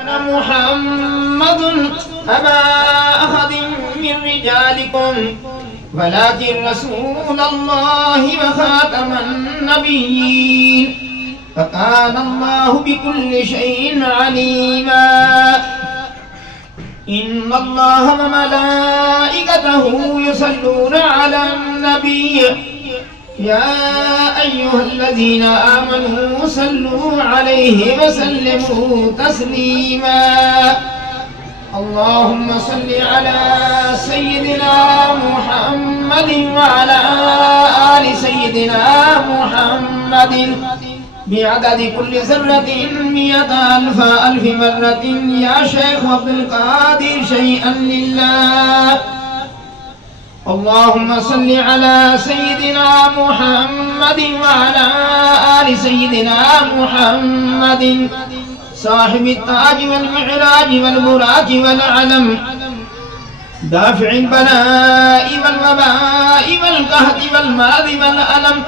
أنا محمد أبا أحد من رجالكم ولكن رسول الله وخاتم النبيين فكان الله بكل شيء عليما إن الله وملائكته يصلون على النبي يا أيها الذين آمنوا صلوا عليه وسلموا تسليما اللهم صل على سيدنا محمد وعلى آل سيدنا محمد بعدد كل ذرة 100,000 مرة يا شيخ عبد القادر شيئا لله اللهم صل على سيدنا محمد وعلى آل سيدنا محمد صاحب التاج والمعراج والبراق والعلم دافع البلاء والوباء والقهر والمرض والألم